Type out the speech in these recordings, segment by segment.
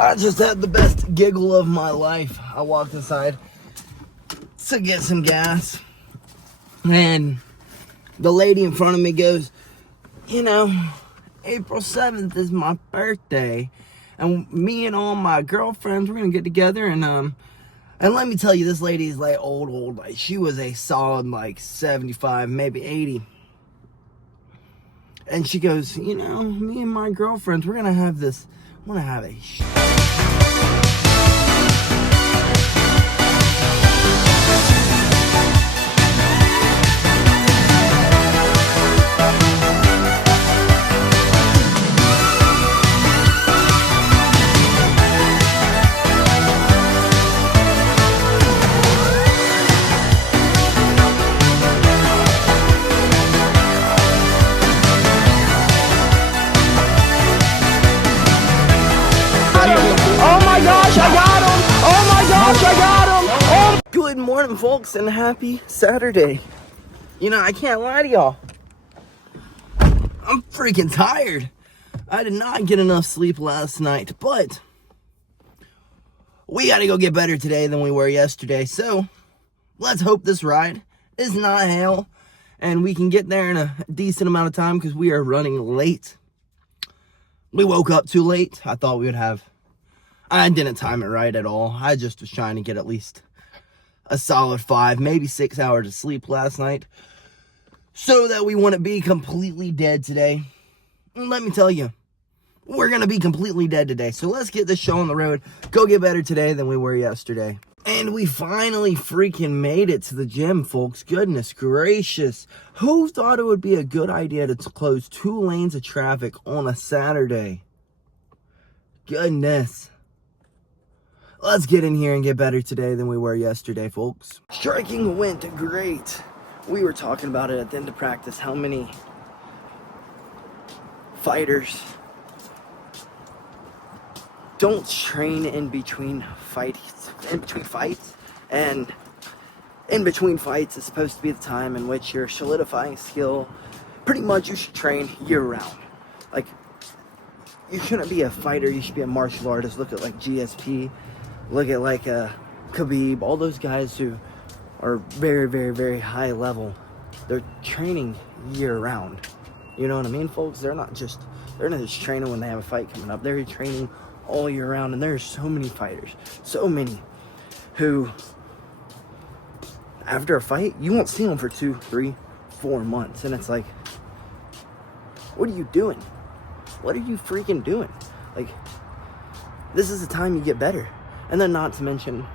I just had the best giggle of my life. I walked inside to get some gas, and the lady in front of me goes, you know, April 7th is my birthday, and me and all my girlfriends, we're gonna get together, and let me tell you, this lady is like old, like she was a solid like 75, maybe 80. And she goes, you know, me and my girlfriends, we're gonna have a Good morning, folks, and happy Saturday. You know, I can't lie to y'all. I'm freaking tired. I did not get enough sleep last night, but we gotta go get better today than we were yesterday. So, let's hope this ride is not hell, and we can get there in a decent amount of time because we are running late. We woke up too late. I thought we would have... I didn't time it right at all. I just was trying to get at least a solid 5, maybe 6 hours of sleep last night so that we wouldn't be completely dead today. And let me tell you, we're going to be completely dead today. So let's get this show on the road. Go get better today than we were yesterday. And we finally freaking made it to the gym, folks. Goodness gracious. Who thought it would be a good idea to close 2 lanes of traffic on a Saturday? Goodness. Let's get in here and get better today than we were yesterday, folks. Striking went great. We were talking about it at the end of practice, how many fighters don't train in between fights. And in between fights is supposed to be the time in which you're solidifying skill. Pretty much you should train year-round. Like, you shouldn't be a fighter, you should be a martial artist. Look at like GSP. Look at like Khabib, all those guys who are very, very, very high level. They're training year round. You know what I mean, folks? They're not just training when they have a fight coming up. They're training all year round, and there's so many fighters, so many, who after a fight, you won't see them for 2, 3, 4 months. And it's like, what are you doing? What are you freaking doing? Like, this is the time you get better. And then not to mention,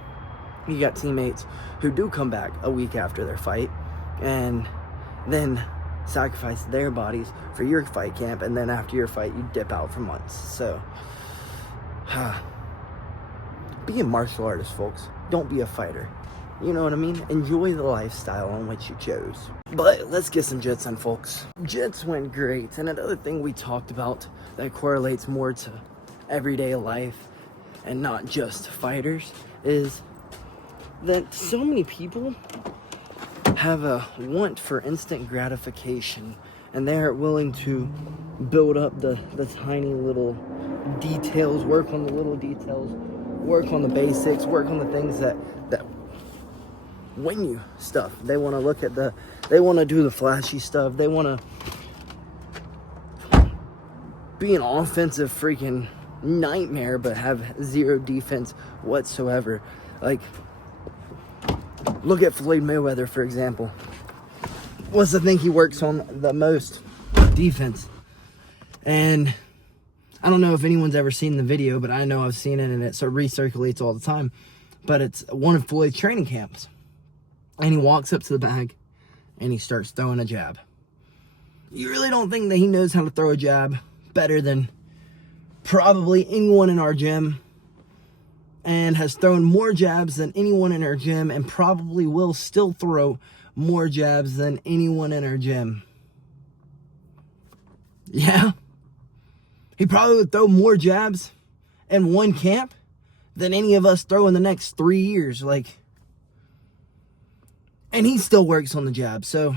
you got teammates who do come back a week after their fight and then sacrifice their bodies for your fight camp, and then after your fight, you dip out for months. So, be a martial artist, folks. Don't be a fighter. You know what I mean? Enjoy the lifestyle on which you chose. But let's get some jits on, folks. Jits went great. And another thing we talked about that correlates more to everyday life and not just fighters is that so many people have a want for instant gratification, and they're willing to build up the tiny little details, work on the little details, work on the basics, work on the things that win you stuff. They want to look at they want to do the flashy stuff. They want to be an offensive freaking nightmare but have zero defense whatsoever. Like, look at Floyd Mayweather, for example. What's the thing he works on the most? Defense. And I don't know if anyone's ever seen the video, but I know I've seen it, and it recirculates all the time. But it's one of Floyd's training camps. And he walks up to the bag and he starts throwing a jab. You really don't think that he knows how to throw a jab better than probably anyone in our gym, and has thrown more jabs than anyone in our gym, and probably will still throw more jabs than anyone in our gym. Yeah. He probably would throw more jabs in one camp than any of us throw in the next 3 years. Like, and he still works on the jab. So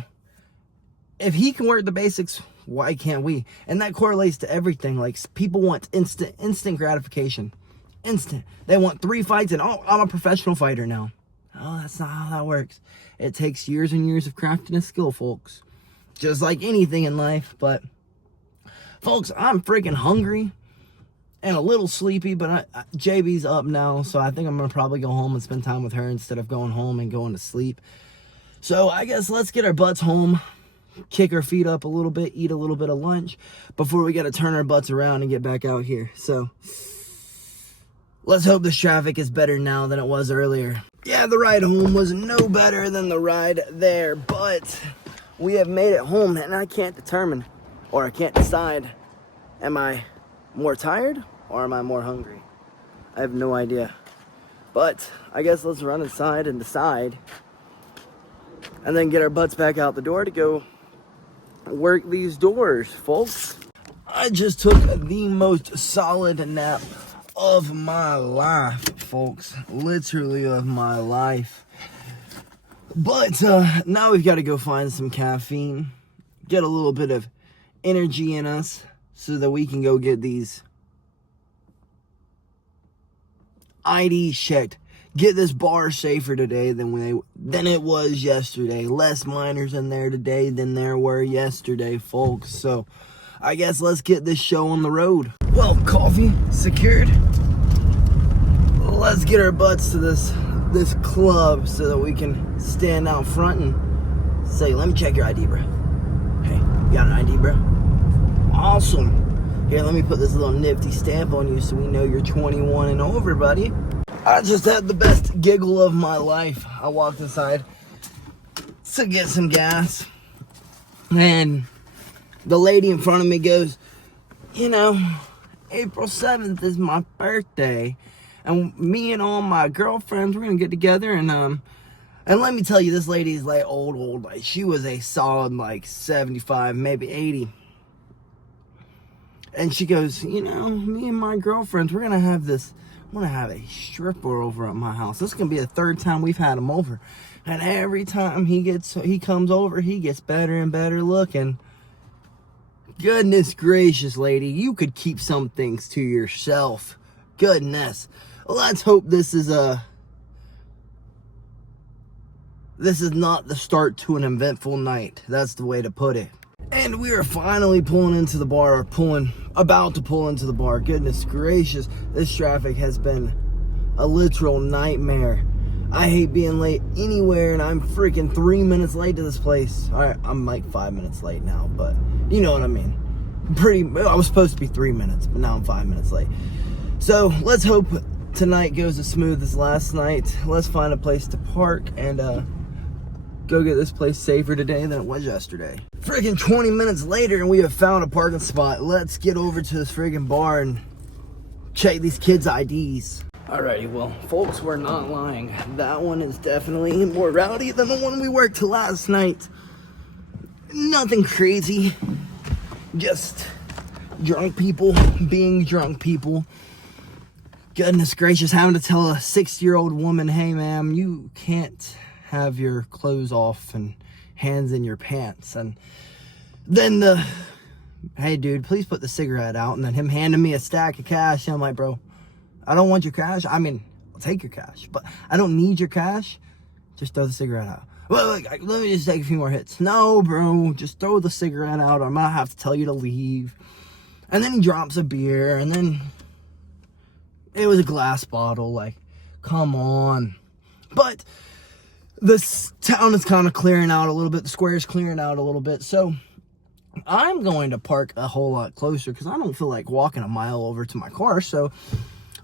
if he can work the basics, why can't we? And that correlates to everything. Like, people want instant gratification. Instant. They want 3 fights and, oh, I'm a professional fighter now. Oh, that's not how that works. It takes years and years of crafting and skill, folks. Just like anything in life. But, folks, I'm freaking hungry and a little sleepy. But JB's up now, so I think I'm going to probably go home and spend time with her instead of going home and going to sleep. So, I guess let's get our butts home, kick our feet up a little bit, eat a little bit of lunch before we got to turn our butts around and get back out here. So, let's hope this traffic is better now than it was earlier. Yeah, the ride home was no better than the ride there, but we have made it home, and I can't determine, or I can't decide, am I more tired or am I more hungry? I have no idea. But I guess let's run inside and decide, and then get our butts back out the door to go work these doors, folks. I just took the most solid nap of my life, folks. Literally of my life. But now we've got to go find some caffeine, get a little bit of energy in us so that we can go get these IDs checked. Get this bar safer today than it was yesterday. Less minors in there today than there were yesterday, folks. So I guess let's get this show on the road. Well, coffee secured. Let's get our butts to this club so that we can stand out front and say, let me check your ID, bro. Hey, you got an ID, bro? Awesome. Here, let me put this little nifty stamp on you so we know you're 21 and over, buddy. I just had the best giggle of my life. I walked inside to get some gas, and the lady in front of me goes, you know, April 7th is my birthday, and me and all my girlfriends, we're gonna get together, and let me tell you, this lady's like old, like she was a solid like 75, maybe 80. And she goes, you know, me and my girlfriends, we're gonna have a stripper over at my house. This is gonna be the 3rd time we've had him over, and every time he comes over, he gets better and better looking. Goodness gracious, lady, you could keep some things to yourself. Goodness. Let's hope this is not the start to an eventful night. That's the way to put it. And we are finally pulling into the bar, about to pull into the bar. Goodness gracious, this traffic has been a literal nightmare. I hate being late anywhere, and I'm freaking 3 minutes late to this place. Alright, I'm like 5 minutes late now, but you know what I mean. I was supposed to be 3 minutes, but now I'm 5 minutes late. So let's hope tonight goes as smooth as last night. Let's find a place to park and go get this place safer today than it was yesterday. Freaking 20 minutes later, and we have found a parking spot. Let's get over to this friggin' bar and check these kids' IDs. Alrighty, well, folks, we're not lying. That one is definitely more rowdy than the one we worked last night. Nothing crazy. Just drunk people being drunk people. Goodness gracious, having to tell a 60-year-old woman, hey, ma'am, you can't have your clothes off and hands in your pants. And then hey, dude, please put the cigarette out. And then him handing me a stack of cash. And I'm like, bro, I don't want your cash. I mean, I'll take your cash, but I don't need your cash. Just throw the cigarette out. Well, let me just take a few more hits. No, bro, just throw the cigarette out, or I'm gonna have to tell you to leave. And then he drops a beer, and then it was a glass bottle. Like, come on. But this town is kind of clearing out a little bit. The square is clearing out a little bit. So I'm going to park a whole lot closer because I don't feel like walking a mile over to my car. So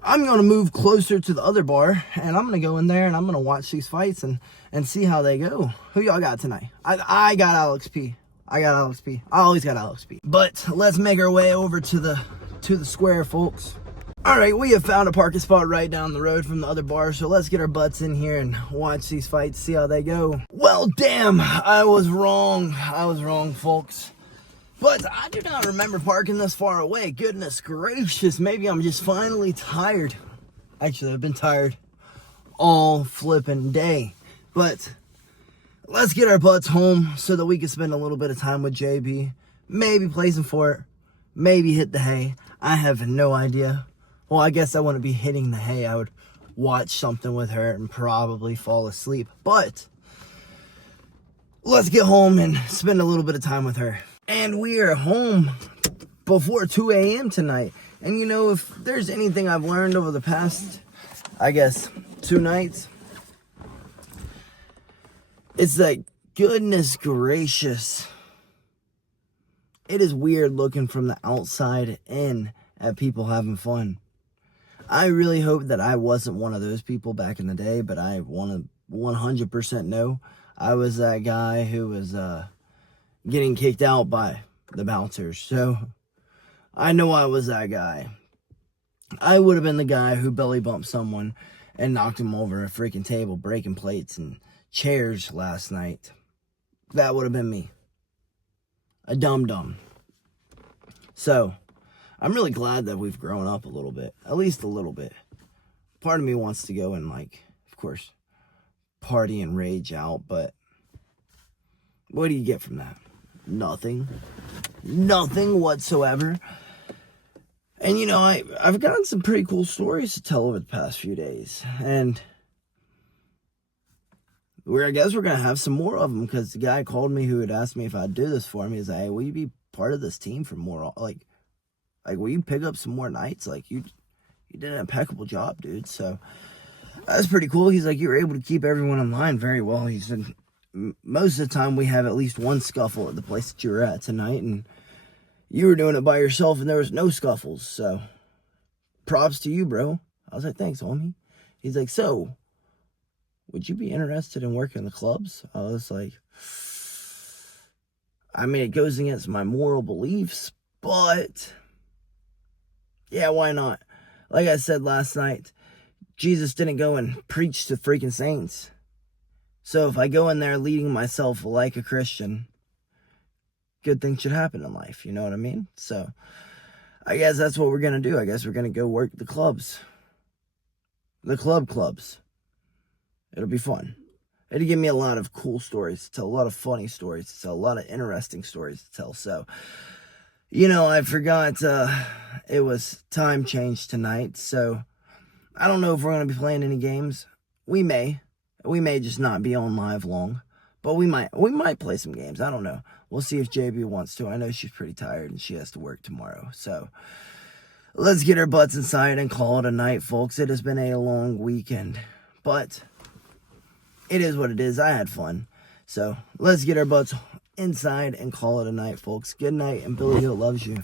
I'm going to move closer to the other bar, and I'm going to go in there, and I'm going to watch these fights and see how they go. Who y'all got tonight? I got Alex P. I always got Alex P. But let's make our way over to the square, folks. All right, we have found a parking spot right down the road from the other bar, so let's get our butts in here and watch these fights, see how they go. Well, damn, I was wrong, folks. But I do not remember parking this far away. Goodness gracious, maybe I'm just finally tired. Actually, I've been tired all flipping day. But let's get our butts home so that we can spend a little bit of time with JB. Maybe play some fort, maybe hit the hay. I have no idea. Well, I guess I wouldn't be hitting the hay. I would watch something with her and probably fall asleep. But let's get home and spend a little bit of time with her. And we are home before 2 a.m. tonight. And you know, if there's anything I've learned over the past, I guess, 2 nights, it's like, goodness gracious, it is weird looking from the outside in at people having fun. I really hope that I wasn't one of those people back in the day, but I want to 100% know I was that guy who was getting kicked out by the bouncers. So I know I was that guy. I would have been the guy who belly bumped someone and knocked him over a freaking table, breaking plates and chairs last night. That would have been me. A dum-dum. So I'm really glad that we've grown up a little bit, at least a little bit. Part of me wants to go and, like, of course, party and rage out, but what do you get from that? Nothing. Nothing whatsoever. And, you know, I've gotten some pretty cool stories to tell over the past few days, and I guess we're going to have some more of them, because the guy called me who had asked me if I'd do this for me. He's like, hey, will you be part of this team for more, like, will you pick up some more nights? Like, you did an impeccable job, dude. So that's pretty cool. He's like, you were able to keep everyone in line very well. He said, most of the time we have at least one scuffle at the place that you were at tonight, and you were doing it by yourself and there was no scuffles. So props to you, bro. I was like, thanks, homie. He's like, so would you be interested in working the clubs? I was like, I mean, it goes against my moral beliefs, but yeah, why not? Like I said last night, Jesus didn't go and preach to freaking saints. So if I go in there leading myself like a Christian, good things should happen in life. You know what I mean? So I guess that's what we're going to do. I guess we're going to go work the clubs. The clubs. It'll be fun. It'll give me a lot of cool stories to tell, a lot of funny stories to tell, a lot of interesting stories to tell. So, you know, I forgot it was time change tonight, so I don't know if we're going to be playing any games. We may just not be on live long, but we might play some games. I don't know. We'll see if JB wants to. I know she's pretty tired and she has to work tomorrow. So let's get our butts inside and call it a night, folks. It has been a long weekend, but it is what it is. I had fun. So let's get our butts inside and call it a night, folks. Good night, and BillyGoat loves you.